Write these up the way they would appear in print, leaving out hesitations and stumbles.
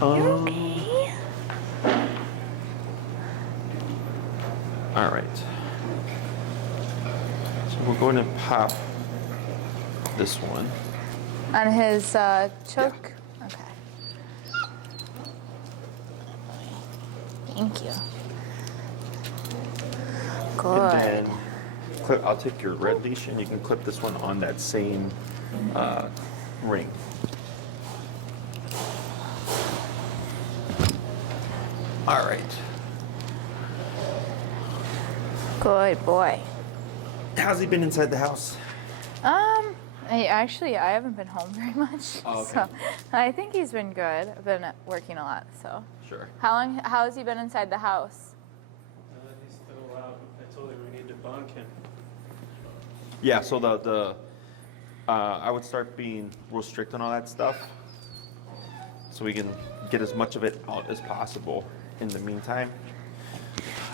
You're okay. All right. So we're going to pop this one. On his choke? Yeah. Okay. Thank you. Good. And then I'll take your red leash and you can clip this one on that same ring. All right. Good boy. How's he been inside the house? I haven't been home very much. Oh, okay. So I think he's been good. I've been working a lot, so. Sure. How has he been inside the house? He's still out. I told him we need to bunk him. Yeah, so I would start being real strict on all that stuff so we can get as much of it out as possible in the meantime.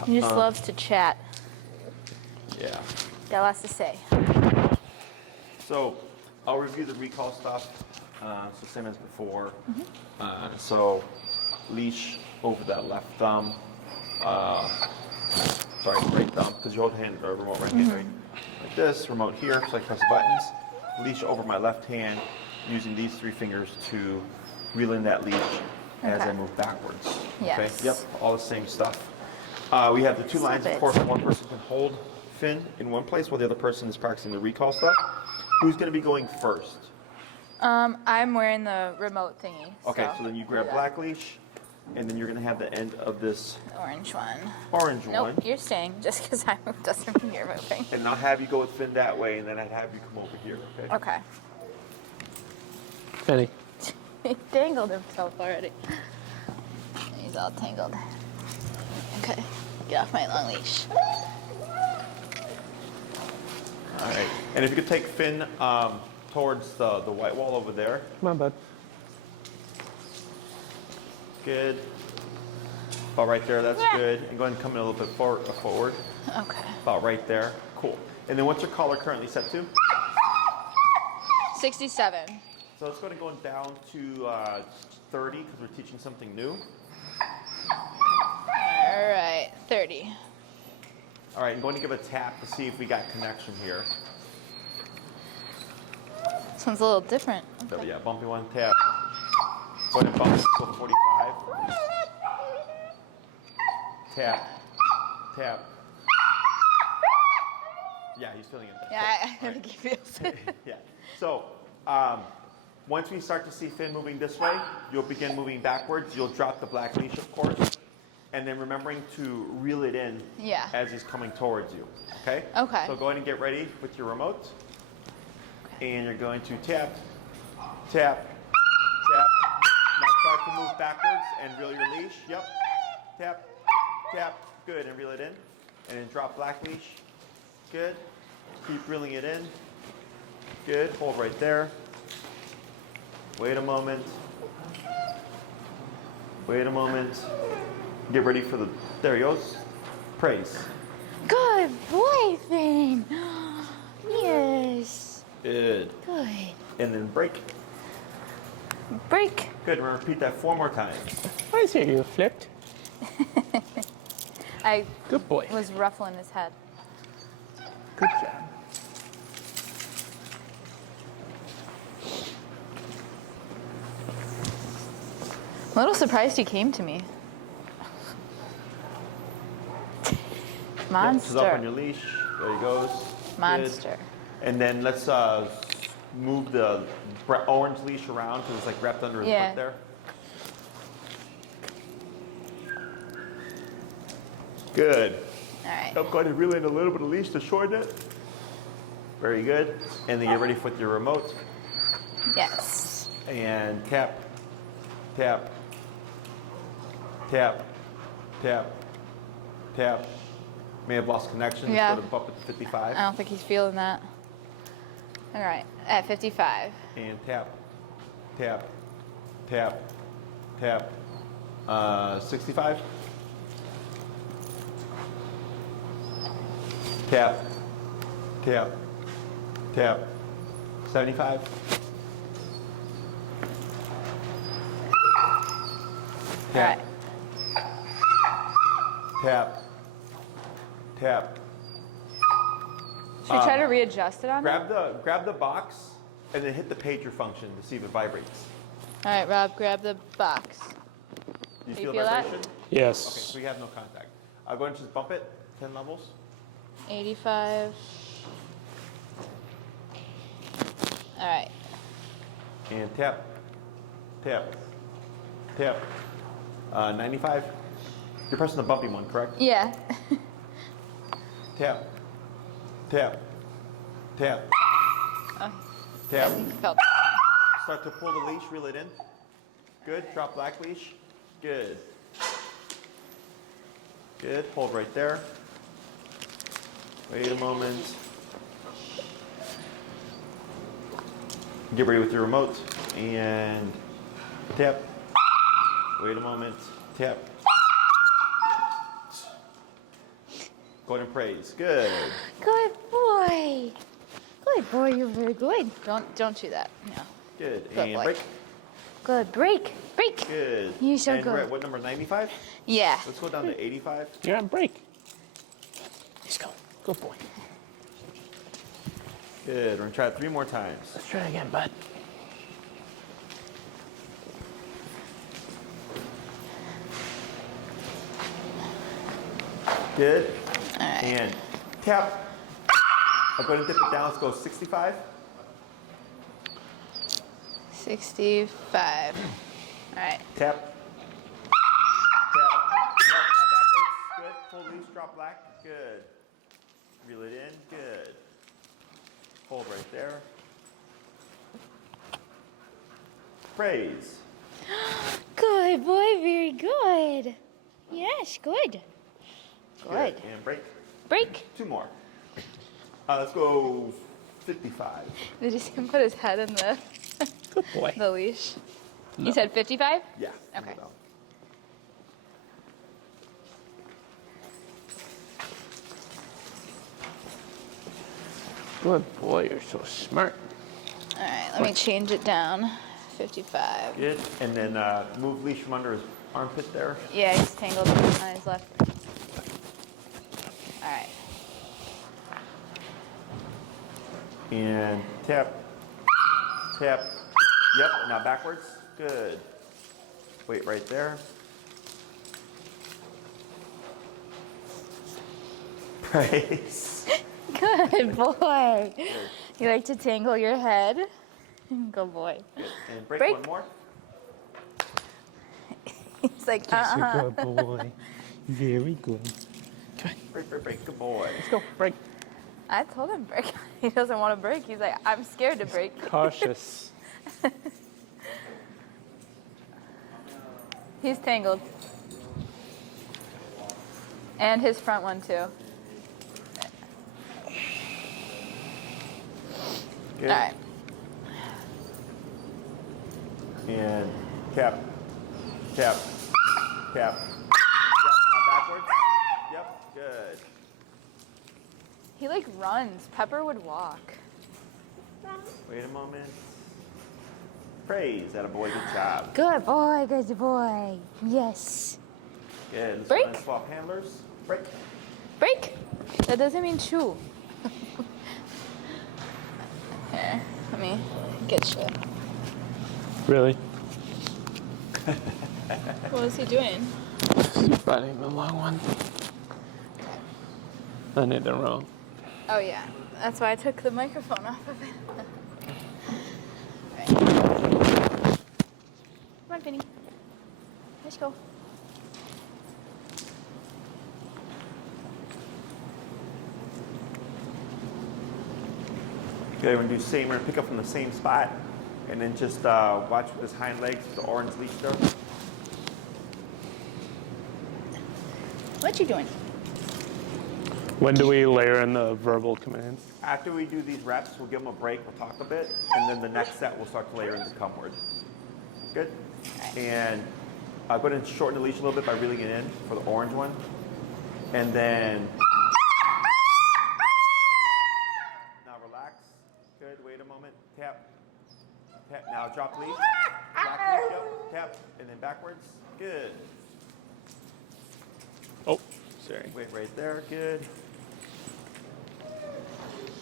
He just loves to chat. Yeah. Got lots to say. So I'll review the recall stuff. So same as before. So leash over that left thumb. Sorry, right thumb, because you hold hand or remote right hand, right? Like this, remote here, so I press the buttons. Leash over my left hand, using these 3 fingers to reel in that leash as I move backwards. Yes. Okay. Yep. All the same stuff. We have the 2 lines, of course. One person can hold Finn in one place while the other person is practicing the recall stuff. Who's going to be going first? I'm wearing the remote thingy. Okay, so then you grab black leash, and then you're going to have the end of this Orange one. orange Nope, one. you're staying. Just because I moved doesn't mean you're moving. And I'll have you go with Finn that way, and then I'd have you come over here, okay? Okay. Penny. He tangled himself already. He's all tangled. Okay, get off my long leash. All right. And if you could take Finn towards the white wall over there. Come on, bud. Good. About right there, that's good. And go ahead and come in a little bit forward. Okay. About right there. Cool. And then what's your collar currently set to? 67. So let's go ahead and going down to 30 because we're teaching something new. All right, 30. All right, I'm going to give a tap to see if we got connection here. This one's a little different. So Okay. yeah, bumpy one, tap. Go ahead and bump it to 45. Tap, tap. Yeah, he's feeling it. Yeah, I think he feels it. Yeah. So once we start to see Finn moving this way, you'll begin moving backwards. You'll drop the black leash, of course, and then remembering to reel it in as he's coming towards you. Okay? Okay. So go ahead and get ready with your remote. And you're going to tap, tap, tap. Now start to move backwards and reel your leash. Yep. Tap, tap. Good. And reel it in. And then drop black leash. Good. Keep reeling it in. Good. Hold right there. Wait a moment. Wait a moment. Get ready for the. There he goes. Praise. Good boy, Finn. Yes. Good. Good. And then break. Break. Good. We're gonna repeat that 4 more times. I see you flipped. I Good boy. was ruffling his head. Good job. I'm a little surprised he came to me. Yep, this is up on your Monster. leash. There he goes. Monster. Good. And then let's move the orange leash around because it's like wrapped under his foot there. Good. All right. Now go ahead and reel in a little bit of leash to shorten it. Very good. And then get ready with your remote. Yes. And tap, tap, tap, tap, tap. May have lost connection. Yeah. Let's go to bump it to 55. I don't think he's feeling that. All right, at 55. And tap, tap, tap, tap. 65. Tap, tap, tap. 75. Tap. right. Tap. Tap. Should we try to readjust it on him? Grab the box and then hit the pager function to see if it vibrates. All right, Rob, grab the box. Do you Do you feel feel that? vibration? Yes. Okay, so we have no contact. I'll go ahead and just bump it 10 levels. 85. All right. And tap. Tap. Tap. 95. You're pressing the bumpy one, correct? Yeah. Tap. Tap. Tap. Oh, Tap. he felt. Start to pull the leash, reel it in. Good. Drop black leash. Good. Good. Hold right there. Wait a moment. Get ready with your remote and tap. Wait a moment. Tap. Go ahead and praise. Good. Good boy. Good boy, you're very good. Don't do that. No. Good. Good And boy. break. Good. Break. Break. Good. You're so and we're good. at what number? 95? Yeah. Let's go down to 85. You're on break. Let's go. Good boy. Good. We're going to try it 3 more times. Let's try it again, bud. Good. All right. And tap. I'm going to dip it down. Let's go 65. 65. All right. Tap. Tap. Yep, now backwards. Good. Pull leash, drop black. Good. Reel it in. Good. Hold right there. Praise. Good boy. Very good. Yes. Good. Good. And break. Break. 2 more. Let's go 55. Did you see him put his head in the Good boy. the leash? No. You said 55? Yeah. Okay. no. Good boy, you're so smart. All right. Let me change it down. 55. Good. And then move leash from under his armpit there. Yeah, he's tangled on his left. All right. And tap. Tap. Yep. Now backwards. Good. Wait right there. Praise. Good boy. You like to tangle your head? Good boy. Good. And break, Break. one more. He's like, Yes, you're good boy. Very good. Come on, Break, break, break. Good boy. let's go. Break. I told him break. He doesn't want to break. He's like, I'm scared to break. Cautious. He's tangled. And his front one too. Good. All right. And tap. Tap. Tap. Yep. Now backwards. Yep. Good. He like runs. Pepper would walk. Wait a moment. Praise. That a boy. Good job. Good boy, good boy. Yes. Good. Let's Break. go and swap handlers. Break. Break. That doesn't mean chew. Here, let me get you. Really? What was he doing? Biting the long one. I need the wrong. Oh yeah, that's why I took the microphone off of it. Right. Come on, Finny. Let's go. Okay, we're gonna do same. We're gonna pick up from the same spot, and then just watch with his hind legs, the orange leash there. What you doing? When do we layer in the verbal commands? After we do these reps, we'll give them a break. We'll talk a bit, and then the next set we'll start to layer in the come word. Good. And go ahead and shorten the leash a little bit by reeling it in for the orange one, and then. Now relax. Good. Wait a moment. Tap. Tap. Now drop leash. Black leash. Yep. Tap. And then backwards. Good. Oh, sorry. Wait right there. Good.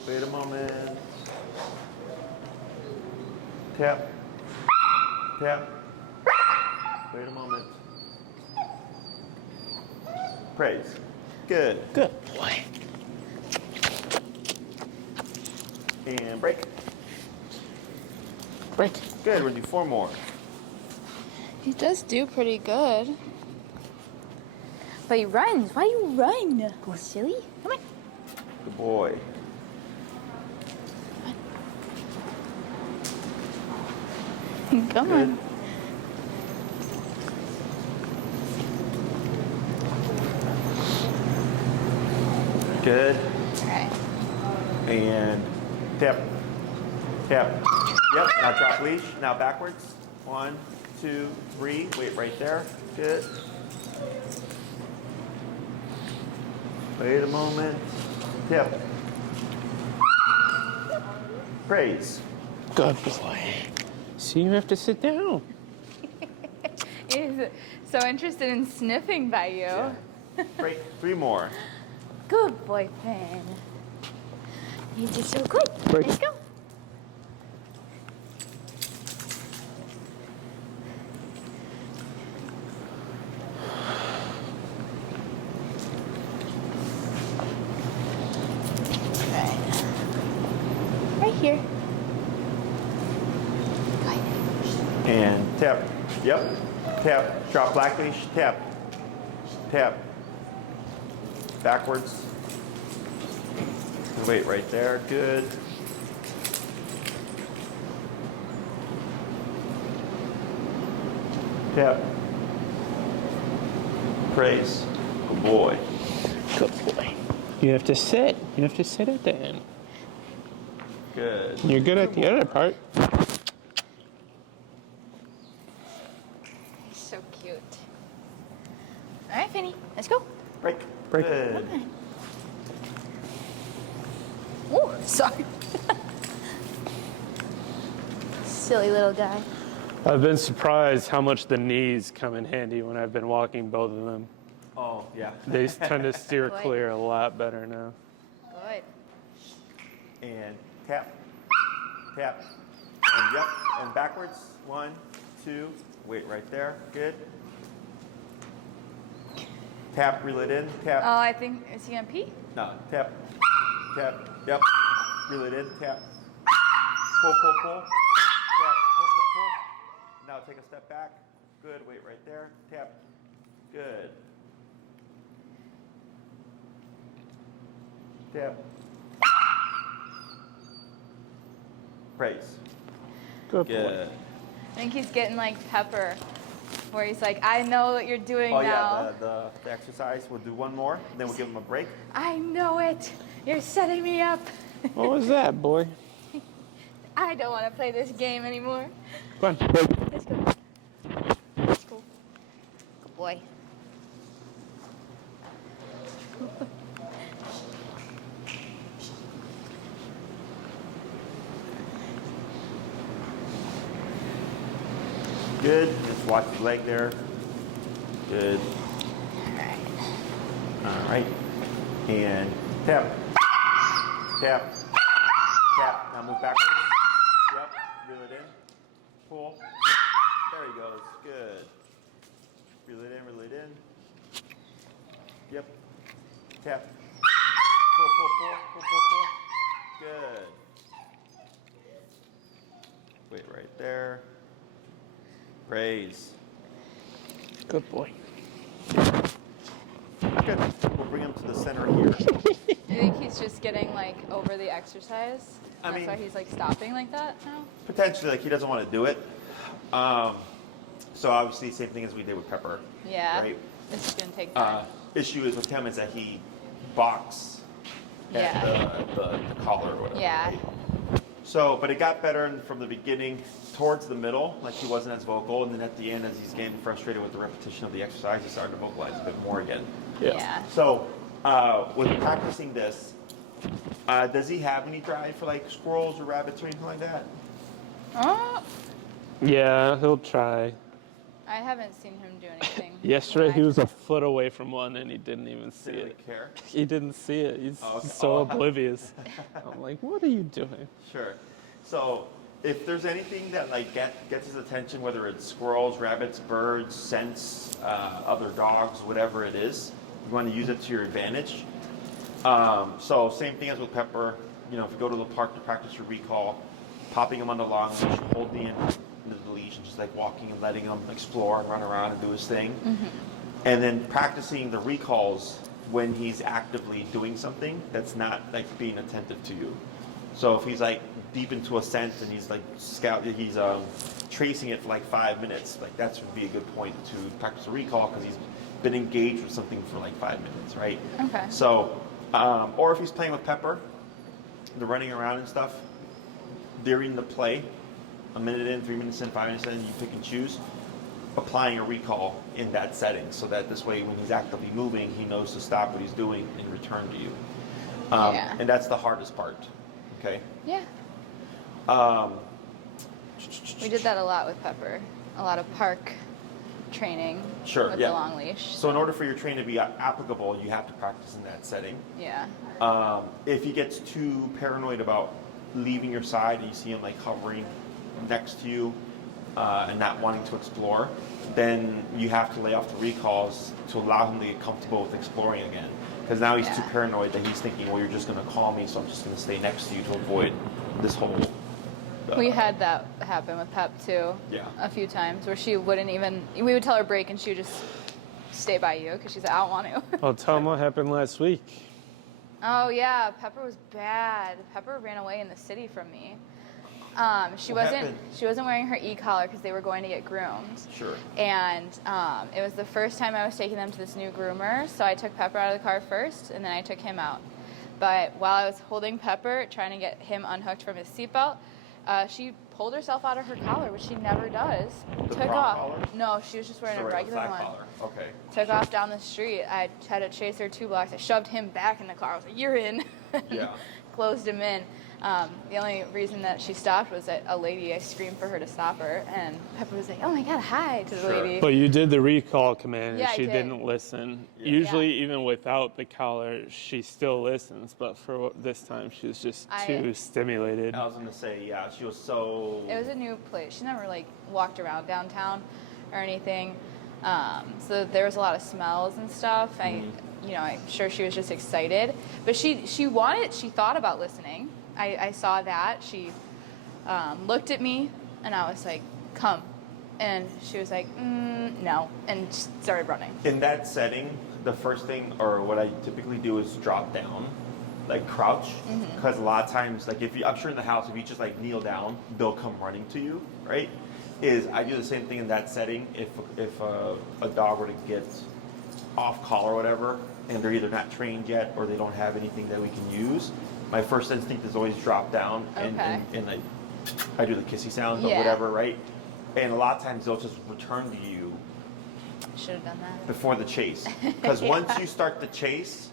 Wait a moment. Tap. Tap. Wait a moment. Praise. Good. Good boy. And break. Break. Good. We're gonna do 4 more. He does do pretty good. But he runs. Why do you run? Go silly. Come on. Good boy. Come Good. on. Good. All right. And tap. Tap. Yep. Now drop leash. Now backwards. 1, 2, 3. Wait right there. Good. Wait a moment. Tip. Praise. Good boy. See, you have to sit down. He's so interested in sniffing by you. Yeah. Break. 3 more. Good boy, Finn. You did so good. Break. Let's go. Right here. And tap. Yep. Tap. Drop black leash. Tap. Tap. Backwards. Wait right there. Good. Tap. Praise. Good boy. Good boy. You have to sit. You have to sit at the end. Good. You're good at the other part. He's so cute. All right, Finny. Let's go. Break. Break. Good. Ooh, sorry. Silly little guy. I've been surprised how much the knees come in handy when I've been walking both of them. Oh, yeah. They tend to steer Boy. clear a lot better now. Good. And tap. Tap. And yep. And backwards. 1, 2. Wait right there. Good. Tap, reel it in. Tap. Oh, I think, is he gonna pee? No, tap. Tap. Yep. Reel it in. Tap. Pull, pull, pull. Tap. Pull, pull, pull. Now take a step back. Good. Wait right there. Tap. Good. Tap. Praise. Good boy. Good. I think he's getting like Pepper, where he's like, I know what you're doing Oh now. yeah, the exercise. We'll do 1 more, then we'll give him a break. I know it. You're setting me up. What was that, boy? I don't want to play this game anymore. Come on. Let's go. Let's go. Good boy. Good. Just watch his leg there. Good. All right. And tap. Tap. Tap. Now move backwards. Yep. Reel it in. Pull. There he goes. Good. Reel it in. Reel it in. Yep. Tap. Pull, pull, pull, pull, pull, pull. Good. Wait right there. Praise. Good boy. Good. We'll bring him to the center here. You think he's just getting like over the exercise? I That's mean- why he's like stopping like that now? Potentially, like he doesn't want to do it. So obviously, same thing as we did with Pepper. Yeah. Right. It's just gonna take time. Issue is with him is that he balks at Yeah. the collar or whatever. Yeah. right? So, but it got better from the beginning towards the middle, like he wasn't as vocal, and then at the end, as he's getting frustrated with the repetition of the exercise, he started to vocalize a bit more again. Yeah. So, when practicing this, does he have any drive for like squirrels or rabbits or anything like that? Oh, Yeah, he'll try. I haven't seen him do anything. Yesterday when he I- was a foot away from one and he didn't even see Didn't really it. care. He didn't see it. He's Oh, okay. so Oh. oblivious. I'm like, what are you doing? Sure. So if there's anything that like gets his attention, whether it's squirrels, rabbits, birds, scents, other dogs, whatever it is, you want to use it to your advantage. So same thing as with Pepper. You know, if you go to the park to practice your recall, popping him on the long leash, hold the end of the leash, and just like walking and letting him explore and run around and do his thing. And then practicing the recalls when he's actively doing something that's not like being attentive to you. So if he's like deep into a scent and he's like he's tracing it for like 5 minutes, like that's would be a good point to practice a recall because he's been engaged with something for like 5 minutes, right? Okay. So, or if he's playing with Pepper, the running around and stuff, during the play, a minute in, 3 minutes in, 5 minutes in, you pick and choose, applying a recall in that setting so that this way when he's actively moving, he knows to stop what he's doing and return to you. Yeah. And that's the hardest part, okay? Yeah. We did that a lot with Pepper. A lot of park training. Sure, with yeah. the long leash. So in order for your training to be applicable, you have to practice in that setting. Yeah. If he gets too paranoid about leaving your side and you see him like hovering next to you and not wanting to explore, then you have to lay off the recalls to allow him to get comfortable with exploring again. Because now he's too paranoid that he's thinking, well, you're just going to call me, so I'm just going to stay next to you to avoid this whole... We had that happen with Pep too. Yeah. A few times where she wouldn't even. We would tell her break and she would just stay by you because she's like, I don't want to. I'll tell him what happened last week. Oh yeah, Pepper was bad. Pepper ran away in the city from me. She What wasn't. happened? She wasn't wearing her e-collar because they were going to get groomed. Sure. And it was the first time I was taking them to this new groomer, so I took Pepper out of the car first, and then I took him out. But while I was holding Pepper, trying to get him unhooked from his seatbelt, she pulled herself out of her collar, which she never does. The Took prong off. collar? No, she was just wearing a regular flat one. collar. Okay. Took off down the street. I had to chase her 2 blocks. I shoved him back in the car. I was like, "You're in." Yeah. Closed him in. The only reason that she stopped was that a lady, I screamed for her to stop her, and Pepper was like, "Oh my God, hi," to the Sure. lady. But you did the recall command Yeah, and I she did. didn't listen. Yeah. Usually, even without the collar, she still listens. But for this time, she was just too stimulated. I was going to say, yeah, she was so... It was a new place. She never like walked around downtown or anything. So there was a lot of smells and stuff. I'm sure she was just excited, but she thought about listening. I saw that. She looked at me, and I was like, "Come," and she was like, "No," and just started running. In that setting, the first thing, or what I typically do is drop down, like crouch, because a lot of times, like I'm sure in the house, if you just like kneel down, they'll come running to you, right? I do the same thing in that setting. If a dog were to get off collar or whatever, and they're either not trained yet or they don't have anything that we can use, my first instinct is always drop down and I do the kissy sound or whatever, right? And a lot of times they'll just return to you. Should have done that. Before the chase. Because once you start the chase,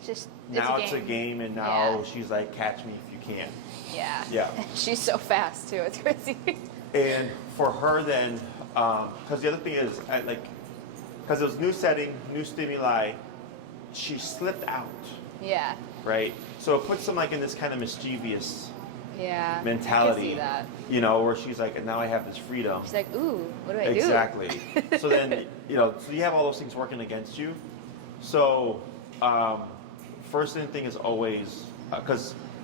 now it's a game, and now she's like, catch me if you can. Yeah. Yeah. She's so fast too. It's crazy. And for her then, because the other thing is, because it was new setting, new stimuli, she slipped out, Yeah. right? So it puts them like in this kind of mischievous Yeah. mentality, I can see that. you know, where she's like, now I have this freedom. She's like, "Ooh, what do I do?" Exactly. So then, so you have all those things working against you. So first thing is always,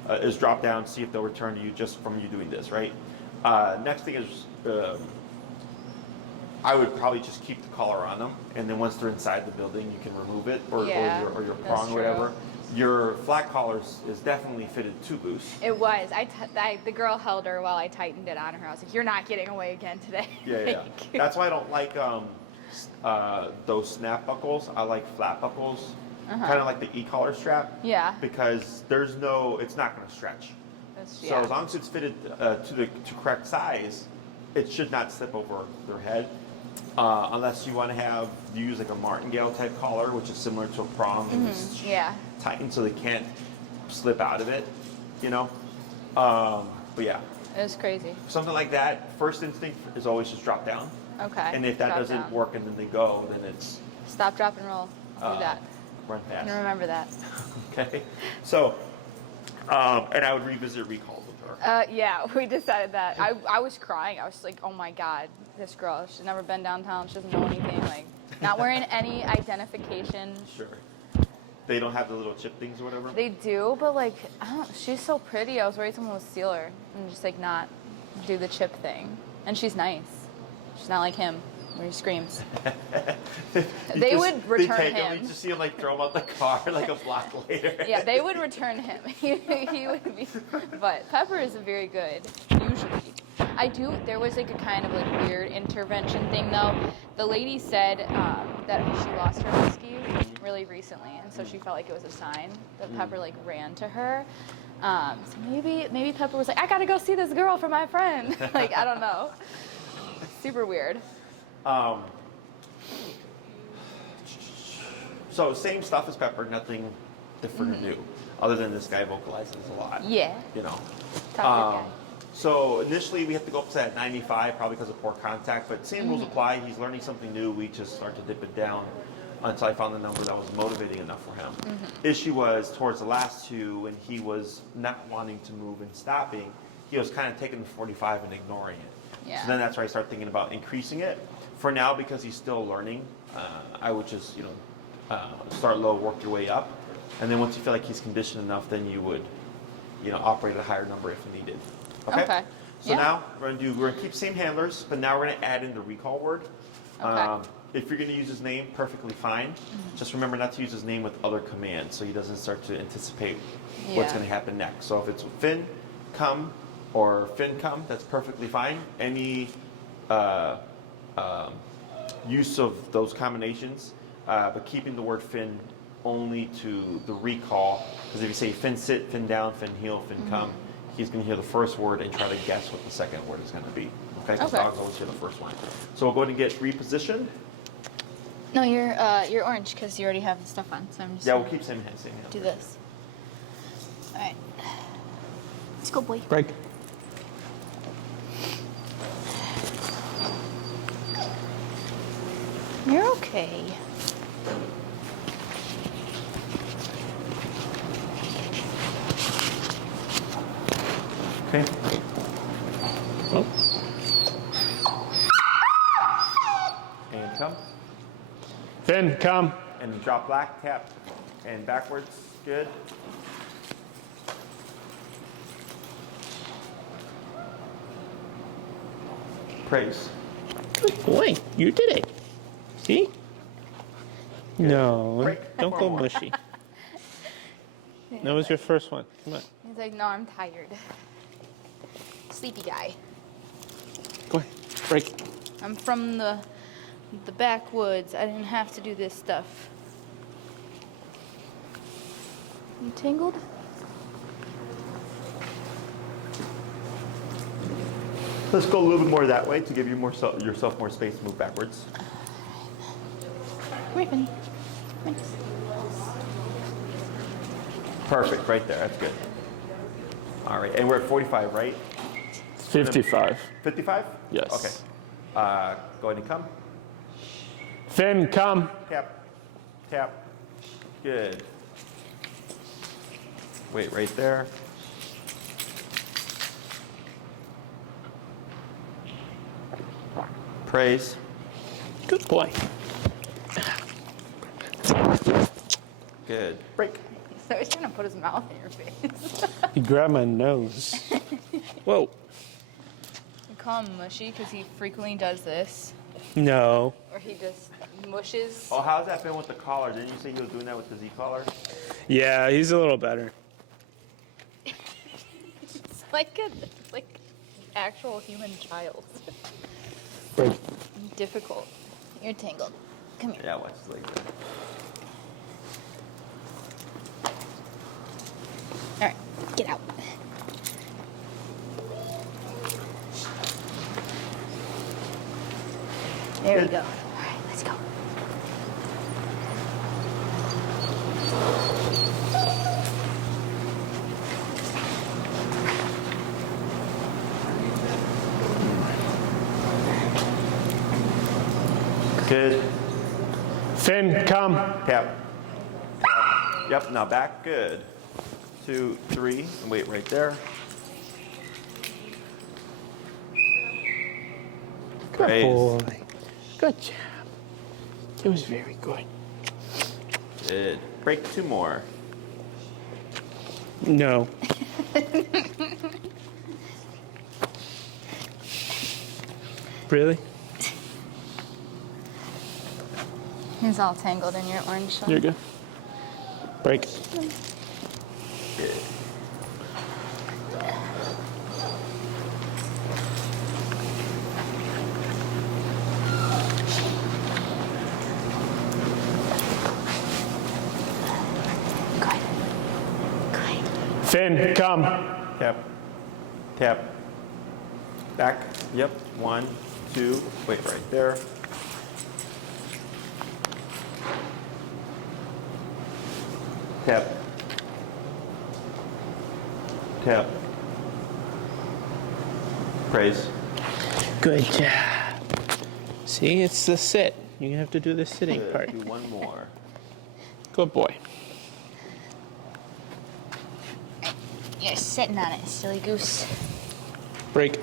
is drop down, see if they'll return to you just from you doing this, right? Next thing is, I would probably just keep the collar on them, and then once they're inside the building, you can remove it, or your that's prong, or whatever. Your flat collar is definitely fitted too loose. It was. The girl held her while I tightened it on her. I was like, "You're not getting away again today." Yeah. That's why I don't like those snap buckles. I like flat buckles, kind of like the e-collar strap. Yeah. Because it's not going to stretch. So as long as it's fitted to correct size, it should not slip over their head. Unless you want to use like a martingale type collar, which is similar to a prong, and it's tightened so they can't slip out of it, But yeah, It was crazy. Something like that, first instinct is always just drop down. Okay. And if that Drop doesn't down. work and then they go, then it's Stop, drop, and roll. Do that. run I'm fast. gonna remember that. Okay. So, and I would revisit recalls with her. Yeah, we decided that. I was crying. I was like, oh my God, this girl, she's never been downtown. She doesn't know anything. Like, not wearing any identification. Sure. They don't have the little chip things or whatever? They do, but like, I don't, she's so pretty. I was worried someone would steal her and just like not do the chip thing. And she's nice. She's not like him, where he screams. They would return they take him. You just see him like throw him out the car like a block later. Yeah, they would return him. He would be. But Pepper is very good, usually. There was like a kind of like weird intervention thing though. The lady said that she lost her husky really recently, and so she felt like it was a sign that Pepper like ran to her. So maybe Pepper was like, I gotta go see this girl for my friend. Like, I don't know. Super weird. So same stuff as Pepper, nothing different or new, other than this guy vocalizes a lot. Yeah. You know. Tough guy. So initially we have to go up to that 95, probably because of poor contact, but same rules apply. He's learning something new. We just start to dip it down until I found the number that was motivating enough for him. Issue was towards the last two, when he was not wanting to move and stopping, he was kind of taking the 45 and ignoring it. Yeah. So then that's where I start thinking about increasing it. For now, because he's still learning, I would just, start low, work your way up. And then once you feel like he's conditioned enough, then you would, operate at a higher number if needed. Okay? So Yeah. now we're gonna keep same handlers, but now we're gonna add in the recall word. Okay. If you're gonna use his name, perfectly fine. Just remember not to use his name with other commands, so he doesn't start to anticipate what's Yeah. gonna happen next. So if it's Finn, come, or Finn, come, that's perfectly fine. Any use of those combinations, but keeping the word Finn only to the recall, because if you say Finn sit, Finn down, Finn heel, Finn come, he's going to hear the first word and try to guess what the second word is going to be. Okay, because Okay. dogs always hear the first one. So we'll go ahead and get repositioned. No, you're orange because you already have the stuff on. So I'm just Yeah, we'll gonna keep same hand. do this. All right. Let's go, boy. Break. You're okay. Okay. Oh. And come. Finn, come. And drop black, tap. And backwards. Good. Praise. Good boy. You did it. See? No, Break. don't One go more. mushy. That was your first one. Come on. He's like, no, I'm tired. Sleepy guy. Go ahead. Break. I'm from the backwoods. I didn't have to do this stuff. You tingled? Let's go a little bit more that way to give you yourself more space to move backwards. Come here, Penny. Come here. Perfect, right there. That's good. All right, and we're at 45, right? 55. 55? Yes. Okay. Go ahead and come. Finn, come. Tap. Tap. Good. Wait right there. Praise. Good boy. Good. Break. So he's trying to put his mouth in your face. He grabbed my nose. Whoa. We call him Mushy because he frequently does this. No. Or he just mushes. Oh, how's that been with the collar? Didn't you say he was doing that with the Z collar? Yeah, he's a little better. It's like actual human child. Break. Difficult. You're tangled. Come here. Yeah, watch his legs there. All right, get out. There we go. All right, let's go. Good. Finn, come. Tap. Tap. Yep, now back. Good. 2, 3, and wait right there. Good Praise. boy. Good job. It was very good. Good. Break 2 more. No. Really? He's all tangled in your orange one. You're good. Break. Good. Good. Good. Finn, come. Tap. Tap. Back. Yep. 1, 2. Wait right there. Tap. Tap. Praise. Good job. See, it's the sit. You have to do the sitting Good. part. Do 1 more. Good boy. You're sitting on it, silly goose. Break.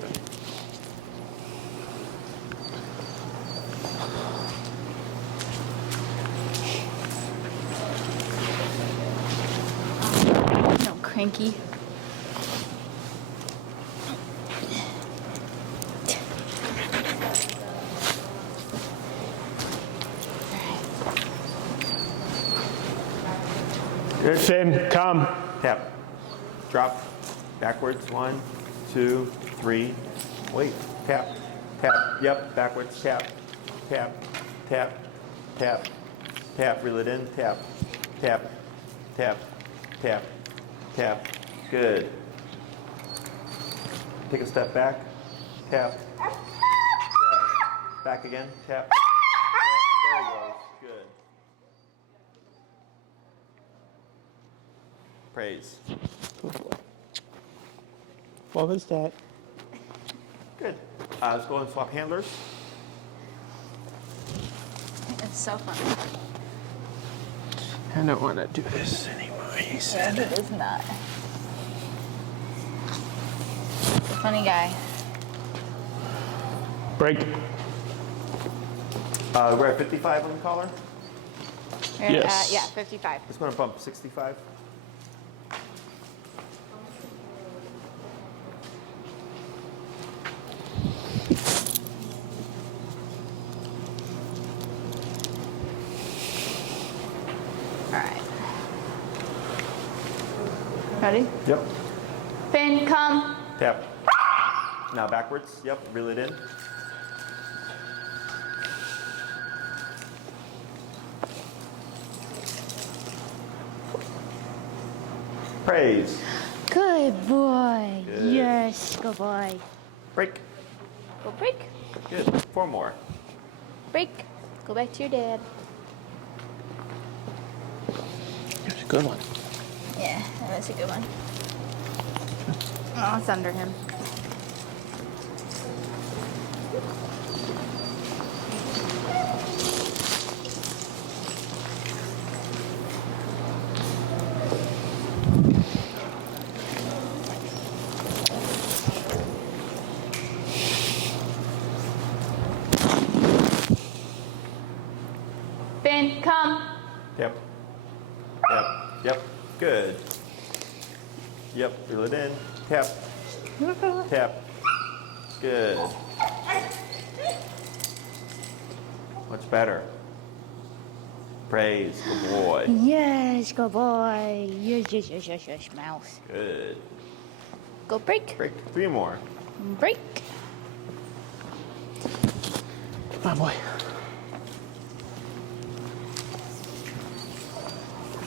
No cranky. Good. Finn, come. Tap. Drop. Backwards. 1, 2, 3. Wait. Tap. Tap. Yep. Backwards. Tap. Tap. Tap. Tap. Tap. Reel it in. Tap. Tap. Tap. Tap. Tap. Good. Take a step back. Tap. Tap. Back again. Tap. Tap. There he goes. Good. Praise. Good boy. What was that? Good. Let's go and swap handlers. It's so fun. I don't want to do this anymore, he said. It is not. It's a funny guy. Break. We're at 55 on the collar. You're Yes. yeah, 55. Just want to bump 65. All right. Ready? Yep. Finn, come. Tap. Now backwards. Yep. Reel it in. Praise. Good boy. Good. Yes, good boy. Break. Go break. Good. 4 more. Break. Go back to your dad. That's a good one. Yeah, that was a good one. Oh, it's under him. Finn, come. Yep. Yep. Yep. Good. Yep. Reel it in. Tap. Tap. Good. Much better. Praise. Good boy. Yes, good boy. Yes, mouse. Good. Go break. Break. 3 more. Break. Come on, boy.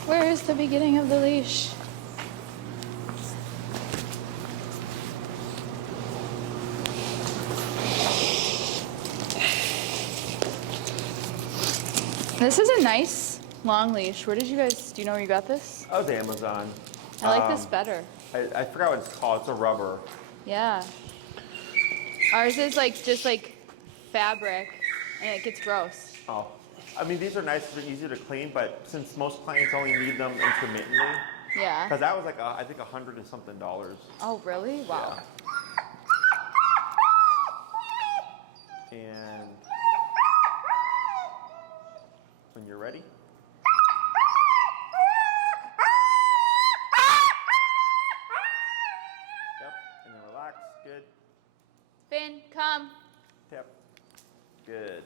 Where is the beginning of the leash? This is a nice long leash. Where did you guys, do you know where you got this? That was Amazon. I like this better. I forgot what it's called. It's a rubber. Yeah. Ours is like just like fabric and it gets gross. Oh, I mean, these are nice and easy to clean, but since most clients only need them intermittently, Yeah. because that was like I think $100 and something. Oh, really? Wow. Yeah. And when you're ready. Yep. And then relax. Good. Finn, come. Tap. Good.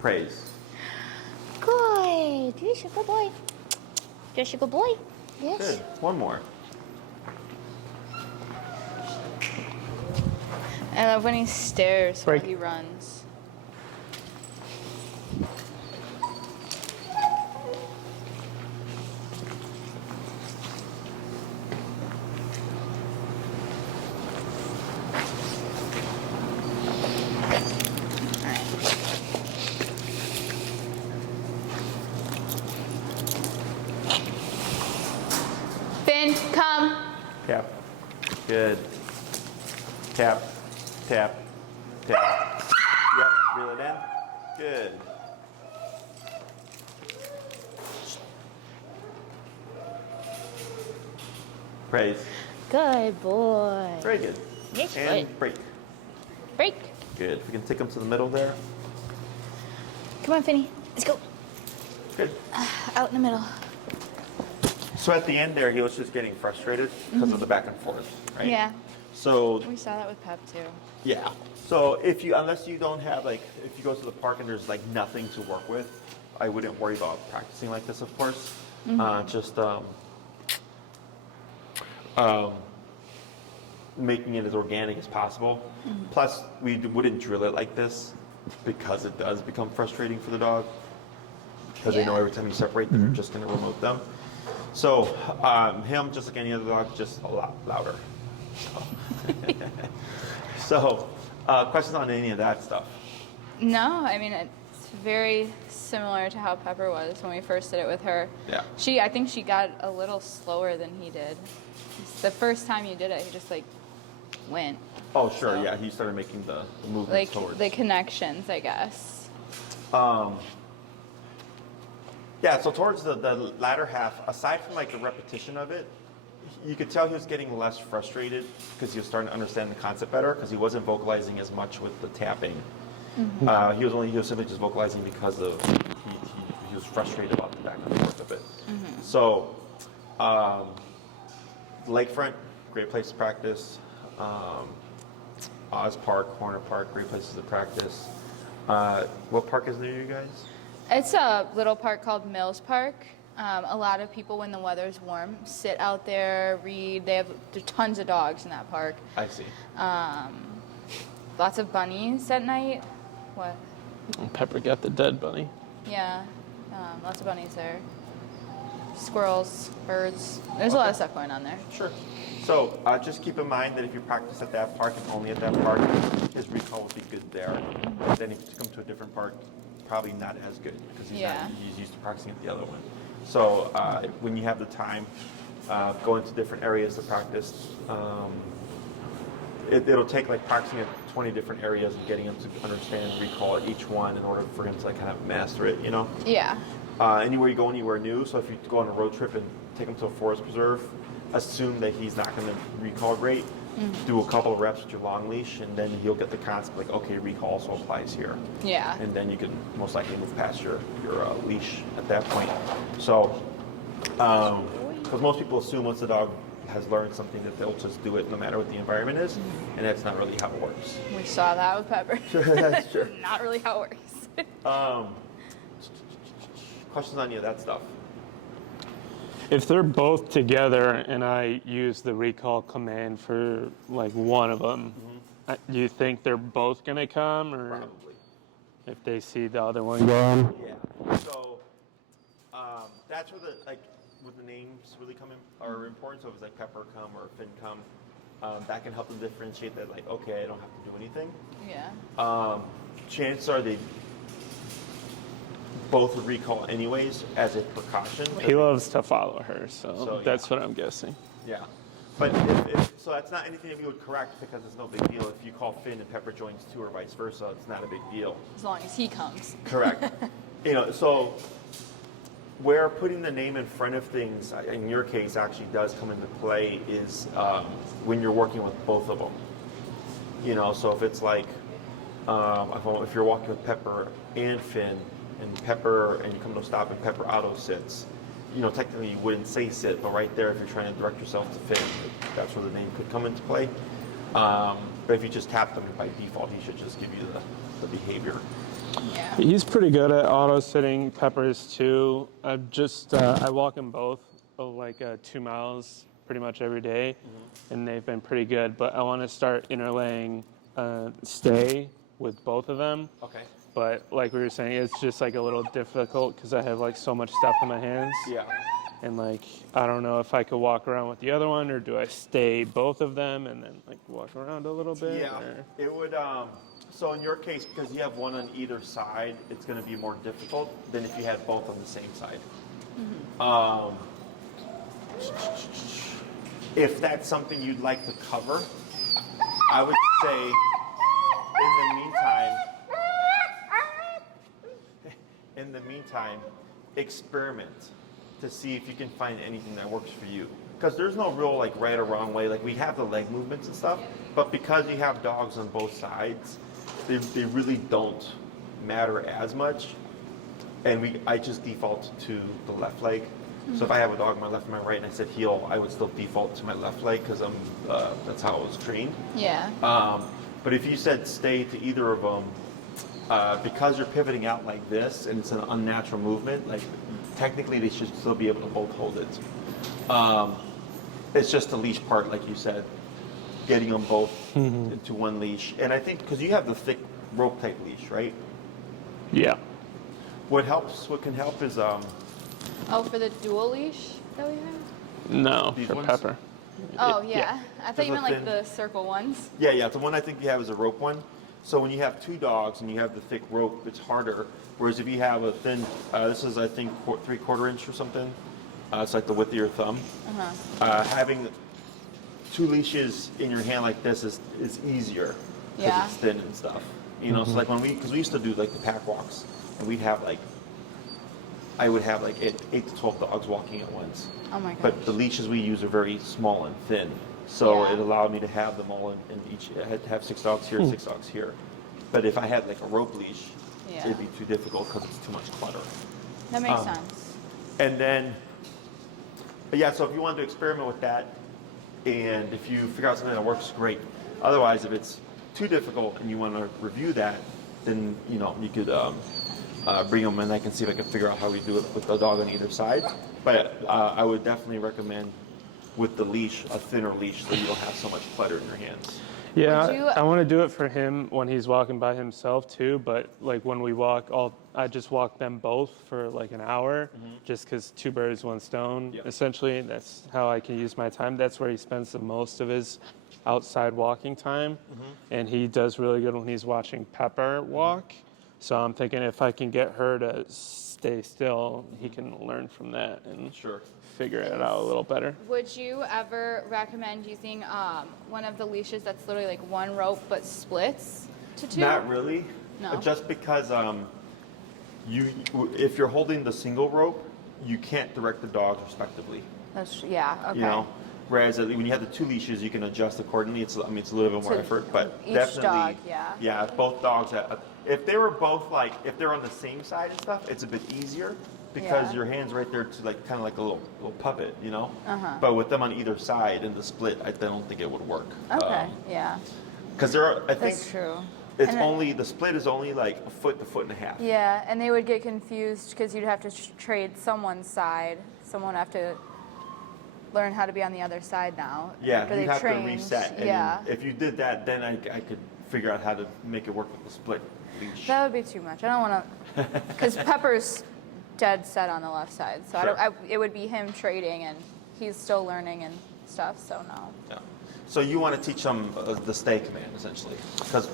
Praise. Good. You're a good boy. You're a good boy. Yes. Good. One more. I love when he stares while Break. he runs. Finn, come. Tap. Good. Tap. Tap. Tap. Yep. Reel it in. Good. Praise. Good boy. Very good. Yes, And good. break. Break. Good. If we can take them to the middle there. Come on, Finny. Let's go. Good. Out in the middle. So at the end there, he was just getting frustrated because of the back and forth, right? Yeah. So We saw that with Pep too. yeah. So if you, unless you don't have like, if you go to the park and there's like nothing to work with, I wouldn't worry about practicing like this, of course. Just making it as organic as possible. Plus, we wouldn't drill it like this because it does become frustrating for the dog. Because they know Yeah. every time you separate them, you're just going to remote them. So him, just like any other dog, just a lot louder. So, questions on any of that stuff? No, I mean it's very similar to how Pepper was when we first did it with her. Yeah. I think she got a little slower than he did. The first time you did it, he just like went. Oh, sure. So- Yeah, he started making the movements Like towards. the connections, I guess. Yeah, so towards the latter half, aside from like the repetition of it, you could tell he was getting less frustrated because he was starting to understand the concept better because he wasn't vocalizing as much with the tapping. He was simply just vocalizing because of he was frustrated about the back and forth of it. So, lakefront, great place to practice. Oz Park, Corner Park, great places to practice. What park is near you guys? It's a little park called Mills Park. A lot of people, when the weather's warm, sit out there, read. There's tons of dogs in that park. I see. Lots of bunnies at night. What? And Pepper got the dead bunny. Yeah, lots of bunnies there. Squirrels, birds. There's a lot of stuff going on there. Sure. So just keep in mind that if you practice at that park and only at that park, his recall will be good there. But then if you come to a different park, probably not as good because he's used to practicing at the other one. So when you have the time, go into different areas to practice. It'll take like practicing at 20 different areas and getting him to understand recall at each one in order for him to like kind of master it, you know? Yeah. Anywhere you go anywhere new, so if you go on a road trip and take him to a forest preserve, assume that he's not going to recall great. Do a couple of reps with your long leash, and then he'll get the concept like, okay, recall also applies here. Yeah. And then you can most likely move past your leash at that point. So, because most people assume once the dog has learned something that they'll just do it no matter what the environment is, and that's not really how it works. We saw that with Pepper. That's true. Not really how it works. Questions on any of that stuff? If they're both together and I use the recall command for like one of them, do you think they're both gonna come, or Probably. if they see the other one going? Yeah. So that's where the names really come in are important. So if it's like Pepper come or Finn come, that can help them differentiate that like, okay, I don't have to do anything. Yeah. Chances are they both would recall anyways as a precaution. He loves to follow her, so So, that's yeah. what I'm guessing. Yeah. But so that's not anything that we would correct because it's no big deal. If you call Finn and Pepper joins too, or vice versa, it's not a big deal. As long as he comes. Correct. So where putting the name in front of things, in your case, actually does come into play is when you're working with both of them. So if it's like, if you're walking with Pepper and Finn, and you come to a stop and Pepper auto sits, technically you wouldn't say sit, but right there, if you're trying to direct yourself to Finn, that's where the name could come into play. But if you just tap them by default, he should just give you the behavior. Yeah. He's pretty good at auto sitting. Pepper is too. I walk them both like 2 miles pretty much every day, and they've been pretty good. But I want to start interlaying stay with both of them. Okay. But like we were saying, it's just like a little difficult because I have like so much stuff in my hands. Yeah. And like, I don't know if I could walk around with the other one, or do I stay both of them and then like walk around a little bit? Yeah. Or? It would. So in your case, because you have one on either side, it's going to be more difficult than if you had both on the same side. If that's something you'd like to cover, I would say in the meantime, experiment to see if you can find anything that works for you. Because there's no real like right or wrong way. Like we have the leg movements and stuff, but because you have dogs on both sides, they really don't matter as much. And I just default to the left leg. So if I have a dog on my left and my right and I said heel, I would still default to my left leg because that's how I was trained. Yeah. But if you said stay to either of them, because you're pivoting out like this and it's an unnatural movement, like technically they should still be able to both hold it. It's just the leash part, like you said, getting them both into one leash. And I think because you have the thick rope type leash, right? Yeah. What can help is For the dual leash that we have? No, These for ones? Pepper. Oh, yeah. I thought you There's meant a like the circle ones. Yeah. The one I think you have is a rope one. So when you have two dogs and you have the thick rope, it's harder. Whereas if you have a thin, this is I think 3/4 inch or something. It's like the width of your thumb. Having two leashes in your hand like this is easier because Yeah. it's thin and stuff. So like because we used to do like the pack walks, and I would have like 8 to 12 dogs walking at once. Oh my gosh. But the leashes we use are very small and thin, so Yeah. it allowed me to have them all in each. I had to have 6 dogs here, 6 dogs here. But if I had like a rope leash, Yeah. it'd be too difficult because it's too much clutter. That makes sense. And then, so if you wanted to experiment with that, and if you figure out something that works, great. Otherwise, if it's too difficult and you want to review that, then you could bring them and I can see if I can figure out how we do it with the dog on either side. But I would definitely recommend with the leash, a thinner leash, so you don't have so much clutter in your hands. Yeah, Would you- I want to do it for him when he's walking by himself too. But like when we walk, I just walk them both for like an hour, just because 2 birds, 1 stone. Yep. Essentially, that's how I can use my time. That's where he spends the most of his outside walking time, and he does really good when he's watching Pepper walk. So I'm thinking if I can get her to stay still, he can learn from that and Sure. figure it out a little better. Would you ever recommend using one of the leashes that's literally like one rope but splits to 2? Not really. No? Just because if you're holding the single rope, you can't direct the dogs respectively. Okay. Whereas when you have the 2 leashes, you can adjust accordingly. It's a little bit more To effort, but each definitely. dog, yeah. Yeah, both dogs. If they were both if they're on the same side and stuff, it's a bit easier because Yeah. your hand's right there to kind of like a little puppet, Uh-huh. But with them on either side in the split, I don't think it would work. Okay, yeah. Because I think That's true. it's And the split is only like a foot to foot and a half. Yeah, and they would get confused because you'd have to trade someone's side. Someone would have to learn how to be on the other side now. Yeah, after you they've have trained. to reset. And Yeah, if you did that, then I could figure out how to make it work with the split leash. that would be too much. I don't want to, because Pepper's dead set on the left side, so Sure. it would be him trading, and he's still learning and stuff. So no, Yeah. So you want to teach them the stay command essentially, because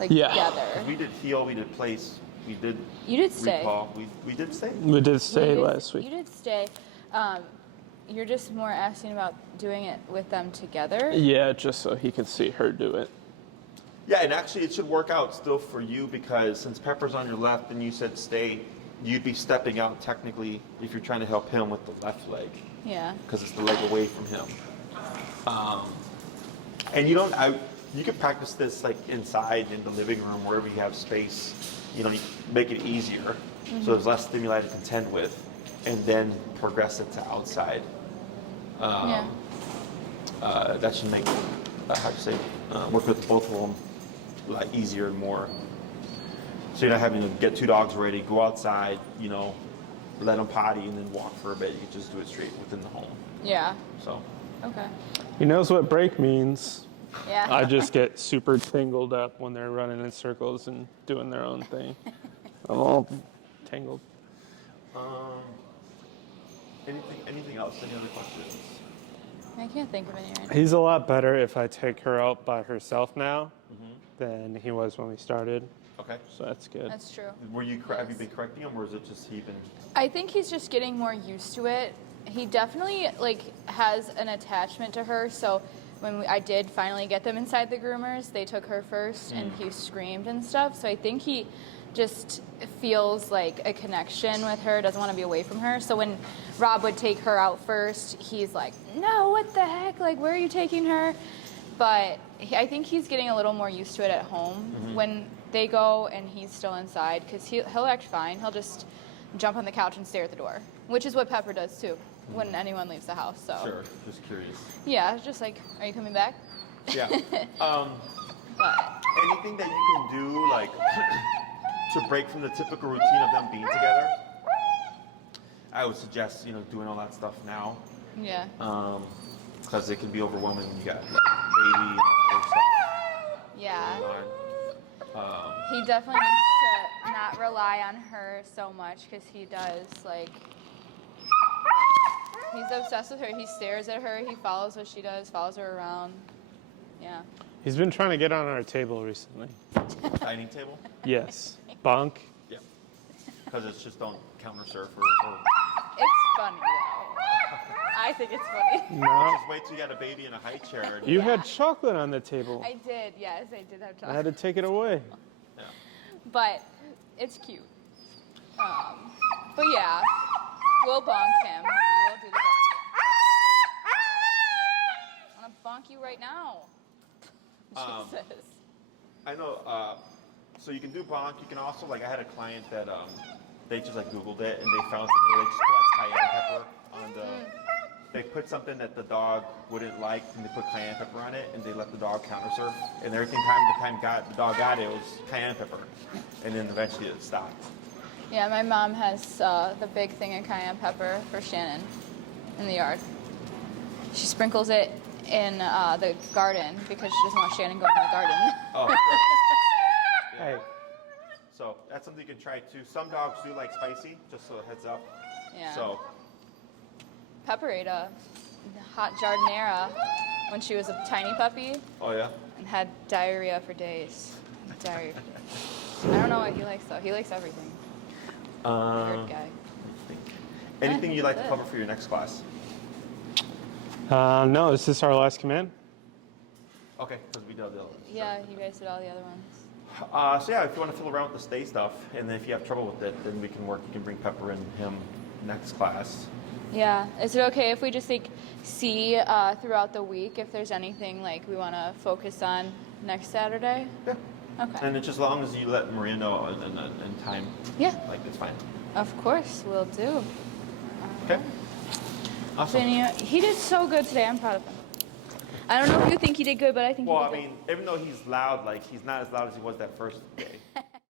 like Yeah. together. we did heel, we did place, we did You did stay. recall, we did stay. We did stay You did- last week. You did stay. you're just more asking about doing it with them together? Yeah, just so he can see her do it. Yeah, and actually it should work out still for you because since Pepper's on your left and you said stay, you'd be stepping out technically if you're trying to help him with the left leg. Yeah. Because it's the leg away from him. And you can practice this like inside in the living room, wherever you have space. You make it easier so there's less stimuli to contend with, and then progress it to outside. That should make, work with both of them a lot easier and more. So you're not having to get 2 dogs ready, go outside, let them potty, and then walk for a bit. You can just do it straight within the home. Yeah. So. Okay. He knows what break means. Yeah. I just get super tangled up when they're running in circles and doing their own thing. I'm all tangled. Anything else? Any other questions? I can't think of any right now. He's a lot better if I take her out by herself now than he was when we started. Okay. So that's good. That's true. Have you been correcting him, or is it just he been? I think he's just getting more used to it. He definitely has an attachment to her. So when I did finally get them inside the groomers, they took her first, and he screamed and stuff. So I think he just feels like a connection with her, doesn't want to be away from her. So when Rob would take her out first, he's like, no, what the heck? Like, where are you taking her? But I think he's getting a little more used to it at home when they go and he's still inside, because he'll act fine. He'll just jump on the couch and stare at the door, which is what Pepper does too when anyone leaves the house. So Sure, just curious. yeah, it's just like, are you coming back? Yeah. But Anything that you can do, like, to break from the typical routine of them being together, I would suggest, doing all that stuff now. yeah. Because it can be overwhelming when you got, like, baby and all that stuff Yeah. going on. He definitely needs to not rely on her so much, because he does, he's obsessed with her. He stares at her. He follows what she does, follows her around. Yeah. He's been trying to get on our table recently. Dining table? Yes. Bonk. Yeah. Because it's just don't counter surf or It's funny, though. I think it's funny. No. just wait till you got a baby in a high chair. And, You had chocolate on the table. I did, yes, I did have I had chocolate. to take it away. yeah. But it's cute. But yeah, we'll bonk him. We will do the bonk. I'm gonna bonk you right now. Jesus. I know, so you can do bonk. You can also, I had a client that they just Googled it and they found something where they just put cayenne pepper on the. They put something that the dog wouldn't like, and they put cayenne pepper on it, and they let the dog counter surf. And every time the dog got it, it was cayenne pepper, and then eventually it stopped. Yeah, my mom has the big thing of cayenne pepper for Shannon in the yard. She sprinkles it in the garden because she doesn't want Shannon going in the garden. Oh, sure. Hey. So that's something you can try too. Some dogs do like spicy, just so a heads up. Yeah. So Pepper ate a hot jardinera when she was a tiny puppy oh yeah. and had diarrhea for days. Diarrhea for days. I don't know what he likes though. He likes everything. Weird guy. Anything you'd like to Good. cover for your next class? No, is this our last command? Okay, because we know the others. Yeah, you guys did all the other ones. So yeah, if you want to fiddle around with the stay stuff, and then if you have trouble with it, then we can work. You can bring Pepper and him next class. Yeah. Is it okay if we just see throughout the week if there's anything we want to focus on next Saturday? Yeah. Okay. And it's just as long as you let Maria know in time. Yeah. It's fine. Of course, we'll do. Okay. Awesome. Vinny, he did so good today. I'm proud of him. I don't know if you think he did good, but I think Well, he I did mean, even though he's loud, he's not as loud as he was that first day. good.